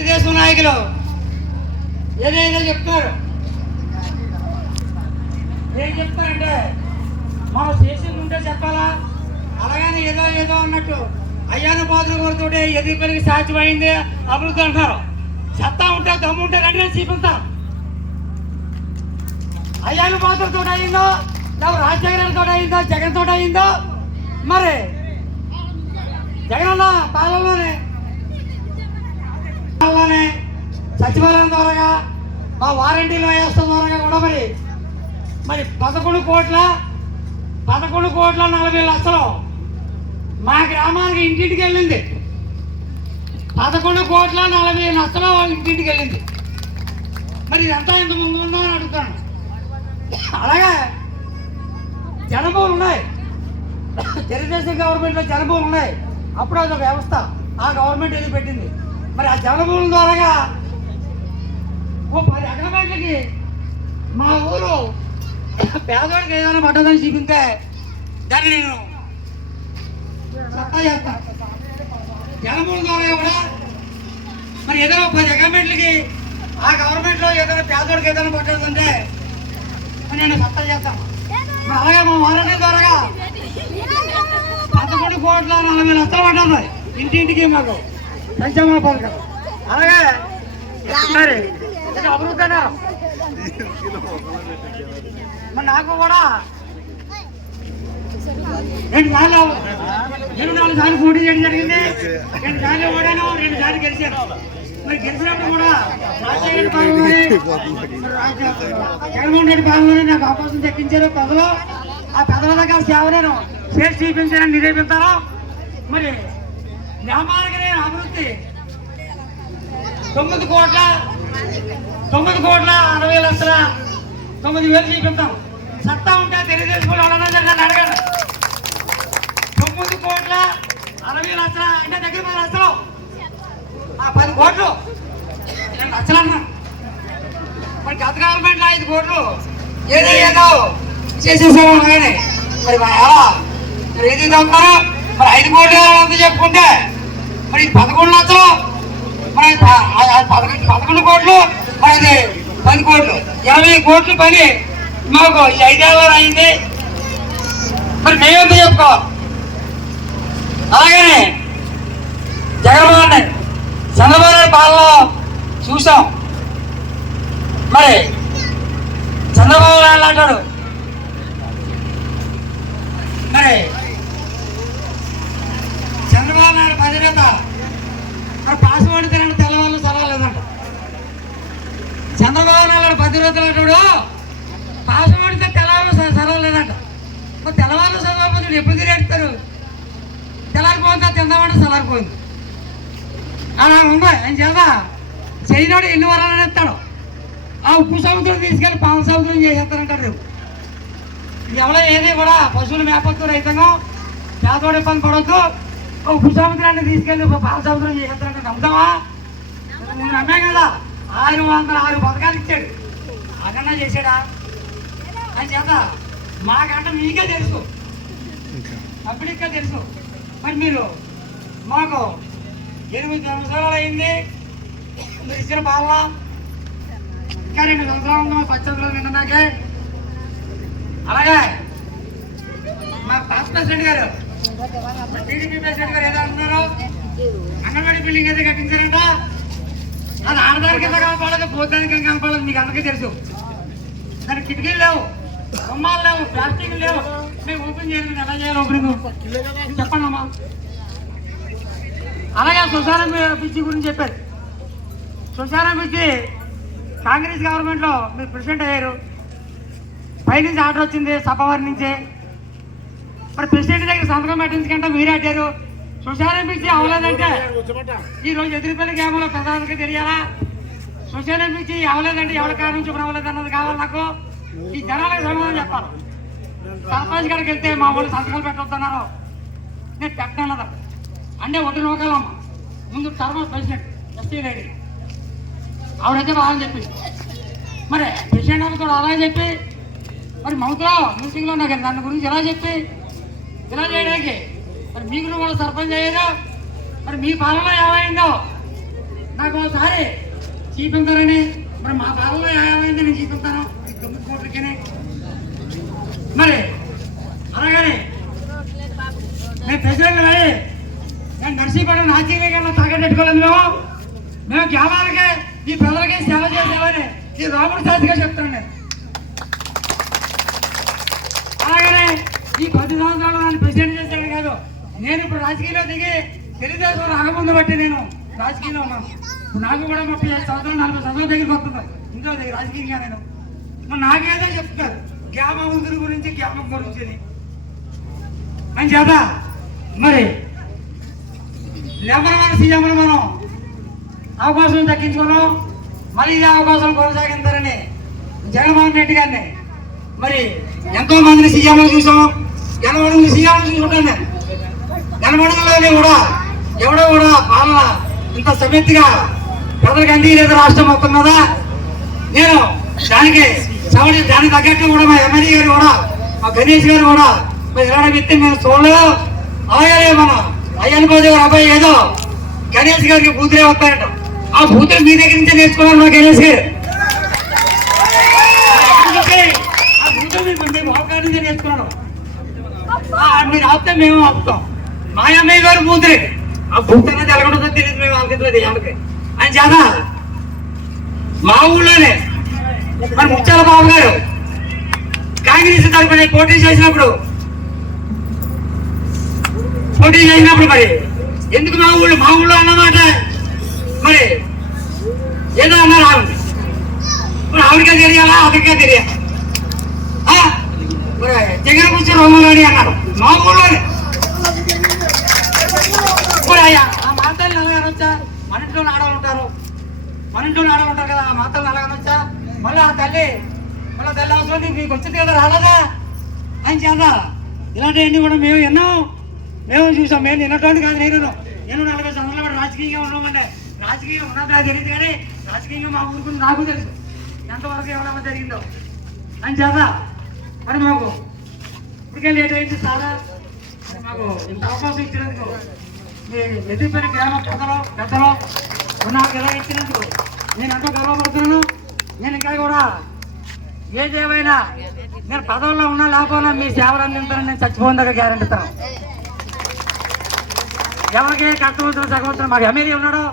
తెలుగుదేశం నాయకులు ఏదైనా చెప్తారు? ఏం చెప్తారంటే మనం చేసింది ఉంటే చెప్పాలా? అలాగని ఏదో ఏదో అన్నట్టు అయ్యాను పాత్ర కోరుతుంటే ఎదురు పెరిగి సాధ్యమైంది అభివృద్ధి అంటారు చెత్త ఉంటే దమ్ము ఉంటే రండి నేను చూపిస్తాను అయ్యాను పాత్రతో అయిందో లేకపోతే రాజశేఖరతో తోట అయిందో జగన్ తోట అయిందో మరి జగన్ పాలనలోనే పాలనలోనే సచివాలయం ద్వారాగా మా వారంటీలో వ్యవస్థ ద్వారాగా కూడా మరి మరి పదకొండు కోట్ల పదకొండు కోట్ల నలభై లక్షలు మా గ్రామానికి ఇంటింటికి వెళ్ళింది. పదకొండు కోట్ల నలభై లక్షలు ఇంటింటికి వెళ్ళింది. మరి ఇదంతా ఇంత ముందు ఉందా అని అడుగుతాను. అలాగే జనభూములు ఉన్నాయి. తెలుగుదేశం గవర్నమెంట్లో జనభూములు ఉన్నాయి. అప్పుడు అది వ్యవస్థ. ఆ గవర్నమెంట్ ఏది పెట్టింది. మరి ఆ జనభూముల ద్వారాగా ఓ పది అగ్రమెంట్లకి మా ఊరు పేదవాడికి ఏదైనా పడ్డదని చూపితే దాన్ని నేను సత్తా చేస్తాను జనభూముల ద్వారా కూడా మరి ఏదైనా పది అగ్రమెంట్లకి ఆ గవర్నమెంట్లో ఏదైనా పేదవాడికి ఏదైనా పడ్డదంటే నేను సత్తా చేస్తాను అలాగే మా వారంటీ ద్వారా పదకొండు కోట్ల నలభై లక్షలు పడ్డారు ఇంటింటికి మాకు. సంక్షేమ పథకం అలాగే మరి అభివృద్ధి మరి నాకు కూడా రెండు సార్లు రెండు నాలుగు సార్లు పోటీ చేయడం జరిగింది. రెండు సార్లు ఓడాను రెండు సార్లు గెలిచాను. మరి గెలిచినప్పుడు కూడా రాజశేఖర బాబుని జగన్మోహన్ రెడ్డి బాబుని నాకు అవకాశం దక్కించారు పెద్దలు ఆ పెద్దల దగ్గర సేవ నేను చేసి చూపించానని నిరూపిస్తాను మరి గ్రామానికి నేను అభివృద్ధి. తొమ్మిది కోట్ల తొమ్మిది కోట్ల అరవై లక్షల తొమ్మిది వేలు చూపిస్తాం. సత్తా ఉంటే తెలుగుదేశం కూడా వాళ్ళందరూ నన్ను అడగండి. తొమ్మిది కోట్ల అరవై లక్షల అంటే దగ్గర పది లక్షలు. ఆ పది కోట్లు. నేను లక్షలు అన్నా. మరి గత గవర్నమెంట్లో ఐదు కోట్లు. ఏదో ఏదో చేసేసాము కానీ మరి మా ఎలా మరి ఏది దొంగతారో మరి ఐదు కోట్లు ఎంత చెప్పుకుంటే మరి పదకొండు లక్షలు? మరి పదకొండు పదకొండు కోట్లు? మరి అది పది కోట్లు. ఇరవై కోట్లు పని. మాకు ఈ ఐదేళ్ళలో అయింది. మరి మేమంతా చెప్పుకో? అలాగనే జగన్మోహన్ రెడ్డి చంద్రబాబు నాయుడు పాలన చూసాం. మరి చంద్రబాబు నాయుడు అంటాడు మరి చంద్రబాబు నాయుడు భద్రత మరి పాస్వర్డ్ తినని తెల్లవాళ్ళు చదవలేదంట చంద్రబాబు నాయుడు భద్రత అంటాడు పాస్వర్డ్ తెల్లవాళ్ళు చదవలేదంట. మరి తెల్లవాళ్ళు చదవకపోతే ఎప్పుడు తిరిగేస్తారు తెల్లారిపోతా తిందామంటే చల్లారిపోయింది అలా ఉంది. ఆయన చేత చైనాడు ఎన్ని వరాలని ఎత్తాడు ఆ ఉప్పు సముద్రం తీసుకెళ్ళి పాల సముద్రం చేసేస్తారంటారు రేపు ఎవరో ఏది కూడా పశువులు మేపొద్దు రైతాంగం. పేదోడు ఇబ్బంది పడవద్దు ఆ ఉప్పు సముద్రాన్ని తీసుకెళ్ళి పాల సముద్రం చేసేస్తారంటే నమ్ముతావా? నమ్మే కదా. ఆరు వందల ఆరు పథకాలు ఇచ్చాడు. అదన్నా చేశాడా ఆయన చేత మాకంటే మీకే తెలుసు. పబ్లిక్గా తెలుసు. మరి మీరు మాకు ఎనిమిది సంవత్సరాలు అయింది. మీరు ఇచ్చిన పాలన. ఇంకా రెండు సంవత్సరాలు ఉంది పచ్చంతరాలు నిన్ననాకే అలాగే మా పాస్ ప్రెసిడెంట్ గారు టీడీపీ ప్రెసిడెంట్ గారు ఏదో అంటున్నారు. అంగన్వాడీ బిల్డింగ్ అయితే కట్టించారంట. అది ఆడదానికి కనపడదు పోతానికి కనపడదు మీకు అందరికీ తెలుసు. దానికి కిటికీలు లేవు. బొమ్మలు లేవు ప్లాస్టిక్ లేవు. మేము ఓపెన్ చేయాలి ఎలా చేయాలి ఓపెనింగ్? చెప్పండి అమ్మా. అలాగే శ్మశానం పిచ్చి గురించి చెప్పారు. శ్మశానం పిచ్చి కాంగ్రెస్ గవర్నమెంట్లో మీరు ప్రెసిడెంట్ అయ్యారు. పైనుంచి ఆర్డర్ వచ్చింది సభవారి నుంచి. మరి ప్రెసిడెంట్ దగ్గర సంతకం పెట్టించకంటే మీరే అడ్డారు. శ్మశానం పిచ్చి అవ్వలేదంటే ఈ రోజు ఎదురుపల్లి గ్రామంలో ప్రధానికి తెలియాలా? శ్మశానం పిచ్చి అవ్వలేదంటే ఎవరి కారణం చూపడం అవ్వలేదు అన్నది కావాలి నాకు. ఈ జనాలకు సమాధానం చెప్పాలి. సర్పంచ్ గారికి వెళ్తే మా వాళ్ళు సంతకాలు పెట్టొద్దన్నారు. నేను పెట్టనన్నదా అంటే ఒడ్డు నూకాలమ్మ ముందు టర్మ్ ప్రెసిడెంట్ ఎస్టీ లేడీ. ఆవిడైతే బాగా చెప్పి. మరి ప్రెసిడెంట్ అని కూడా చెప్పి. మరి మౌత్లో మీటింగ్లో నాకు దాని గురించి ఇలా చెప్పి? ఇలా చేయడానికి. మరి మీకు నువ్వు కూడా సర్పంచ్ అయ్యారు. మరి మీ పాలన ఏమైందో? నాకు ఒకసారి చూపించారని మరి మా పాలలో ఏమైంది? నేను చూపిస్తాను ఈ తొమ్మిది కోట్లకి మరి అలాగని నేను ప్రెసిడెంట్ అయ్యి. నేను నర్సీపట్నం నాచీకన్నా తాగట్టుకోలేదు మేము. మేము గ్రామాలకే ఈ ప్రజలకే సేవ చేసేవని ఈ రాముడు శాస్త్రిగా చెప్తాను నేను. అలాగనే ఈ పది సంవత్సరాలు నన్ను ప్రెసిడెంట్ చేశాడు కాదు. నేను ఇప్పుడు రాజకీయంలో దిగి తెలుగుదేశం రాకముందు బట్టి నేను రాజకీయంలో ఉన్నాను. నాకు కూడా ముప్పై ఐదు సంవత్సరాలు నలభై సంవత్సరాల దగ్గరికి వస్తుంది. ఇంకా దగ్గర రాజకీయంగా నేను. మరి నాకేదో చెప్తారు. గ్రామవంతుల గురించి గ్రామం గురించి అని. అని చేత మరి నెంబర్ సీఎంలు మనం? అవకాశం తగ్గించుకున్నాం. మళ్ళీ ఇదే అవకాశం కొనసాగించారని జగన్మోహన్ రెడ్డి గారిని. మరి ఎంతో మందిని సీఎంలు చూసాం. ఎనభై సీఎంలు చూసుకుంటాను. నేను ఎనభైలోనే కూడా ఎవడో కూడా పాలన ఇంత సమితిగా ప్రజలకు అందిలేదు రాష్ట్రం మొత్తం కదా నేను దానికి సవడి దానికి తగ్గట్టు కూడా మా ఎమ్మెల్యే గారు కూడా మా గణేష్ గారు కూడా మరి ఇలాంటి వ్యక్తి మేము చూడలేదు. అలాగే మన అయ్యన్ గోదేవ్ అబ్బాయి ఏదో గణేష్ గారికి బూతులే వస్తాయట. ఆ బూతులు మీ దగ్గర నుంచే నేర్చుకున్నాను మా గణేష్ గారు. ఆ బూతులు మేము అవకాశం నుంచే నేర్చుకున్నాను. మీరు ఆపితే మేము ఆపుతాం. మా అమ్మాయి గారు బూతులే. ఆ బూత్ అనేది ఎలాగొంటుందో తెలియదు మేము ఆలోచించలేదు ఎవరికి అని మా ఊళ్ళోనే. మన ముత్యాల బాబు గారు కాంగ్రెస్ తరపున పోటీ చేసినప్పుడు పోటీ చేసినప్పుడు మరి ఎందుకు మా ఊళ్ళో మా ఊళ్ళో అన్నమాట మరి ఏదో అన్నారు ఆవిడ మరి ఆవిడకే తెలియాలా అతనికే తెలియాలా ఆ? జగన్ కూర్చొని రోమలోని అన్నారు. మా ఊళ్ళోనే. మరి అయ్యా ఆ మాతల్ని ఎలా మన ఇంట్లో ఆడవాళ్ళు ఉంటారు. మన ఇంట్లో ఆడవాళ్ళు ఉంటారు కదా మా తల్లి అలాగనొచ్చా మళ్ళీ ఆ తల్లి మళ్ళీ తల్లి అవసరం మీకు వచ్చింది కదా రాలేదా? అని చేద్దా ఇలాంటివన్నీ కూడా మేము ఎన్నో మేము చూసాం. మేము నిన్నటువంటి కాదు నేను నేను నలభై సంవత్సరాలు కూడా రాజకీయంగా ఉన్నామంటే రాజకీయం ఉన్నదా తెలియదు కానీ రాజకీయంగా మా ఊరికి నాకు తెలుసు. ఎంతవరకు ఎవరైనా జరిగిందో. అని చేద్దా మరి మాకు ఇప్పటికే లేట్ అయింది చాలా. మాకు ఇంత అవకాశం ఇచ్చినందుకు మీ గ్రామ పెద్దలు పెద్దలు నాకు ఎలా ఇచ్చినందుకు నేను ఎంతో గర్వపడుతున్నాను. నేను ఇంకా కూడా ఏదేమైనా నేను పదవుల్లో ఉన్నా లేకపోయినా మీ సేవలు అందించాలని నేను చచ్చిపోయిందాక గ్యారెంటీ ఇస్తాను. ఎవరికి కష్టం వచ్చిన సగవంతుడు మాకు ఎమ్మెల్యే ఉన్నాడు.